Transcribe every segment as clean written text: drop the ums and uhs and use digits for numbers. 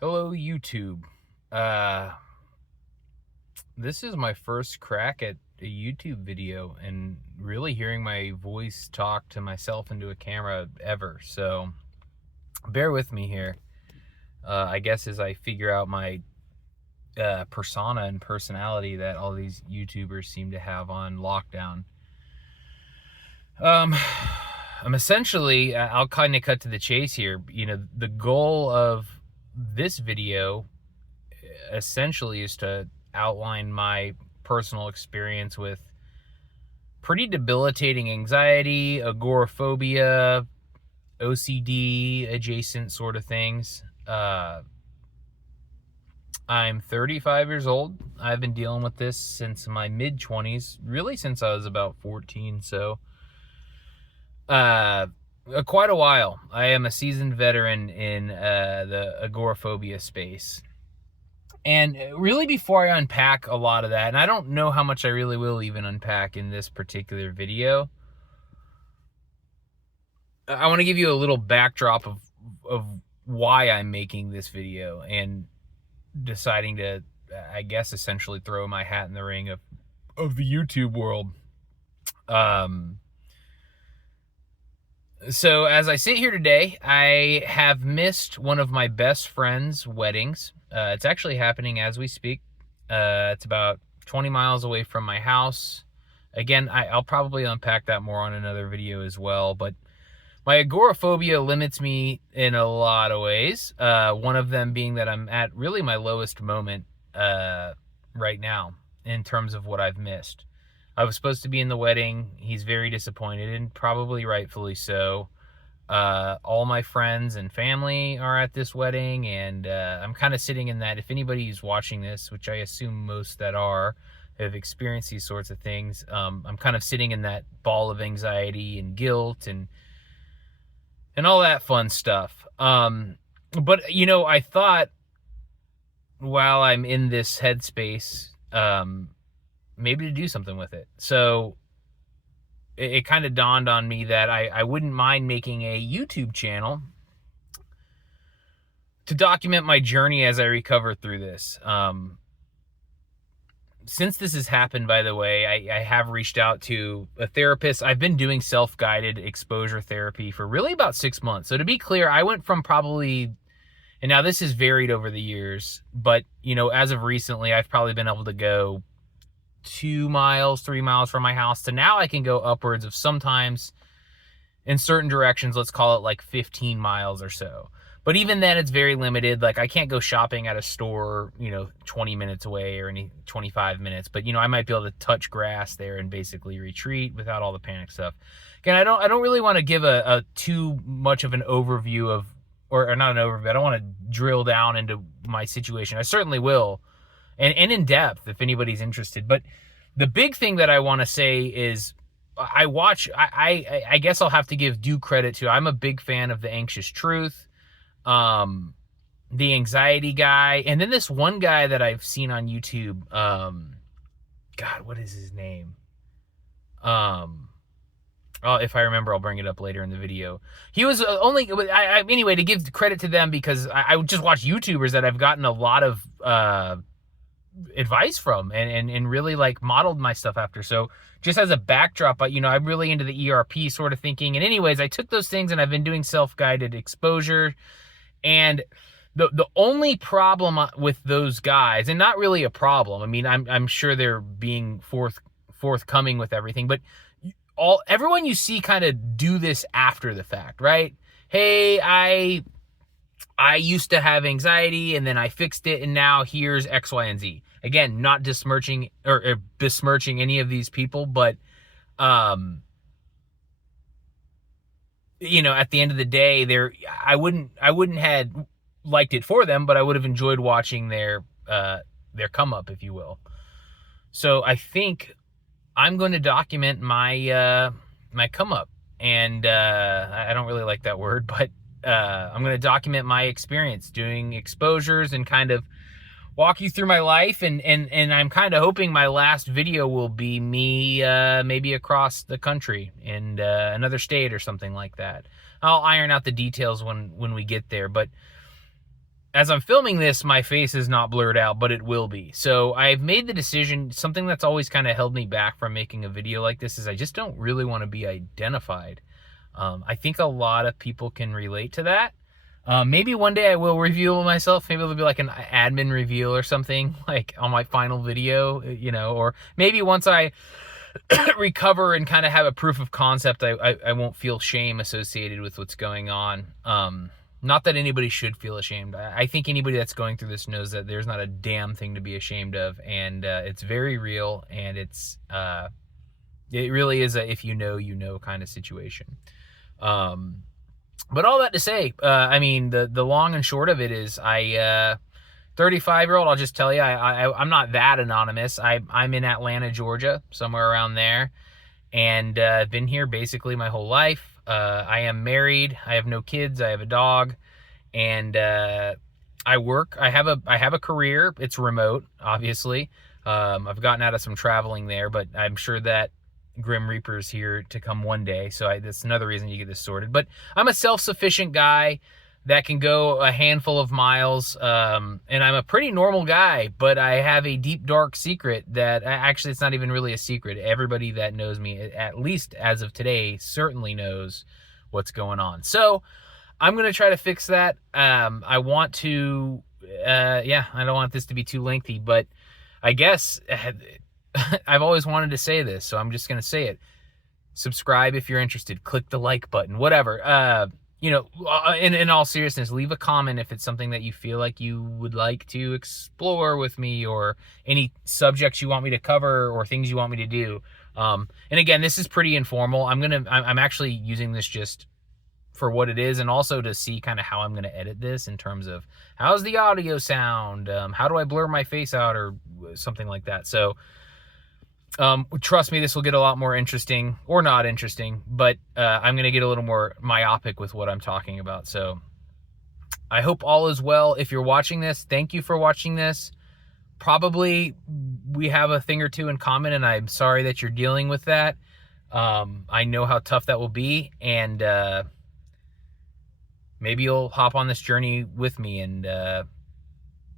Hello, YouTube. Uh, this is my first crack at a YouTube video and really hearing my voice talk to myself into a camera ever. So bear with me here. I guess as I figure out my persona and personality that all these YouTubers seem to have on lockdown. I'm essentially, I'll kind of cut to the chase here. The goal of this video essentially is to outline my personal experience with pretty debilitating anxiety, agoraphobia, OCD, adjacent sort of things. I'm 35 years old. I've been dealing with this since my mid-20s, really since I was about 14, so quite a while. I am a seasoned veteran in the agoraphobia space. And really, before I unpack a lot of that, and I don't know how much I really will even unpack in this particular video, I want to give you a little backdrop of why I'm making this video and deciding to, I guess, essentially throw my hat in the ring of the YouTube world. So as I sit here today, I have missed one of my best friend's weddings. It's actually happening as we speak. It's about 20 miles away from my house. Again, I'll probably unpack that more on another video as well, but my agoraphobia limits me in a lot of ways. One of them being that I'm at really my lowest moment right now in terms of what I've missed. I was supposed to be in the wedding. He's very disappointed, and probably rightfully so. All my friends and family are at this wedding, and I'm kind of sitting in that. If anybody's watching this, which I assume most that are, have experienced these sorts of things, I'm kind of sitting in that ball of anxiety and guilt and all that fun stuff. But, I thought while I'm in this headspace, maybe to do something with it. So it kind of dawned on me that I wouldn't mind making a YouTube channel to document my journey as I recover through this. Since this has happened, by the way, I have reached out to a therapist. I've been doing self-guided exposure therapy for really about 6 months. So to be clear, I went from probably, and now this has varied over the years, but, as of recently, I've probably been able to go 2 miles, 3 miles from my house to now I can go upwards of sometimes in certain directions, let's call it like 15 miles or so. But even then it's very limited. Like I can't go shopping at a store, 20 minutes away or any 25 minutes, but I might be able to touch grass there and basically retreat without all the panic stuff. Again, I don't really want to give a too much of an overview of, or not an overview. I don't want to drill down into my situation. I certainly will. And in depth, if anybody's interested. But the big thing that I want to say is I guess I'll have to give due credit to, I'm a big fan of The Anxious Truth, The Anxiety Guy, and then this one guy that I've seen on YouTube, God, what is his name? If I remember, I'll bring it up later in the video. He was anyway, to give credit to them, because I just watch YouTubers that I've gotten a lot of advice from and really like modeled my stuff after. So just as a backdrop, I'm really into the ERP sort of thinking. And anyways, I took those things and I've been doing self-guided exposure. And the only problem with those guys, and not really a problem, I mean, I'm sure they're being forthcoming with everything, but everyone you see kind of do this after the fact, right? Hey, I used to have anxiety and then I fixed it and now here's X, Y, and Z. Again, not besmirching any of these people, but at the end of the day, I wouldn't have liked it for them, but I would have enjoyed watching their come up, if you will. So I think I'm going to document my my come up, and I don't really like that word, but I'm going to document my experience doing exposures and kind of walk you through my life. And I'm kind of hoping my last video will be me maybe across the country in another state or something like that. I'll iron out the details when we get there. But as I'm filming this, my face is not blurred out, but it will be. So I've made the decision. Something that's always kind of held me back from making a video like this is I just don't really want to be identified. I think a lot of people can relate to that. Maybe one day I will reveal myself. Maybe it'll be like an admin reveal or something, like on my final video, or maybe once I recover and kind of have a proof of concept, I won't feel shame associated with what's going on. Not that anybody should feel ashamed. I think anybody that's going through this knows that there's not a damn thing to be ashamed of, and it's very real, and it really is a if you know kind of situation. But all that to say, I mean, the long and short of it is 35-year-old, I'll just tell you, I'm not that anonymous. I'm in Atlanta, Georgia, somewhere around there, and I've been here basically my whole life. I am married. I have no kids. I have a dog, and I work. I have a career. It's remote, obviously. I've gotten out of some traveling there, but I'm sure that Grim Reaper's here to come one day, so that's another reason you get this sorted. But I'm a self-sufficient guy that can go a handful of miles, and I'm a pretty normal guy, but I have a deep, dark secret that actually it's not even really a secret. Everybody that knows me, at least as of today, certainly knows what's going on. So I'm going to try to fix that. I want to, I don't want this to be too lengthy, but I guess I've always wanted to say this, so I'm just going to say it. Subscribe if you're interested. Click the like button, whatever. In all seriousness, leave a comment if it's something that you feel like you would like to explore with me, or any subjects you want me to cover or things you want me to do. And again, this is pretty informal. I'm actually using this just for what it is, and also to see kind of how I'm going to edit this in terms of how's the audio sound, how do I blur my face out, or something like that. So trust me, this will get a lot more interesting, or not interesting, but I'm going to get a little more myopic with what I'm talking about. So I hope all is well. If you're watching this, thank you for watching this. Probably we have a thing or two in common, and I'm sorry that you're dealing with that. I know how tough that will be, and maybe you'll hop on this journey with me, and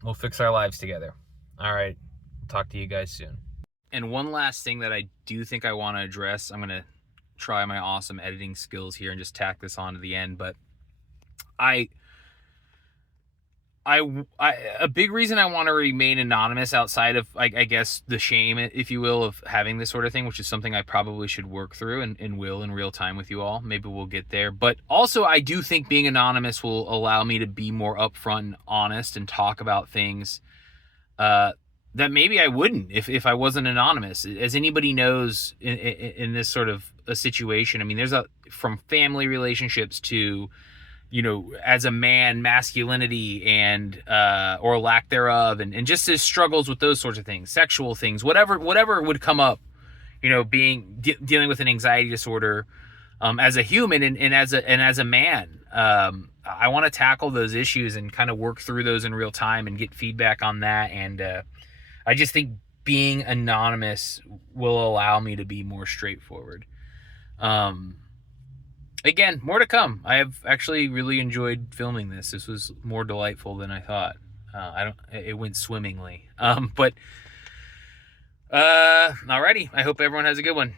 we'll fix our lives together. All right. Talk to you guys soon. And one last thing that I do think I want to address, I'm going to try my awesome editing skills here and just tack this on to the end, but a big reason I want to remain anonymous outside of, I guess, the shame, if you will, of having this sort of thing, which is something I probably should work through and will in real time with you all. Maybe we'll get there. But also, I do think being anonymous will allow me to be more upfront and honest and talk about things that maybe I wouldn't if I wasn't anonymous. As anybody knows, in this sort of a situation, I mean, there's from family relationships to, as a man, masculinity and or lack thereof, and just his struggles with those sorts of things, sexual things, whatever would come up, dealing with an anxiety disorder, as a human and as a man. I want to tackle those issues and kind of work through those in real time and get feedback on that. And I just think being anonymous will allow me to be more straightforward. Again, more to come. I have actually really enjoyed filming this. This was more delightful than I thought. It went swimmingly. Alrighty. I hope everyone has a good one.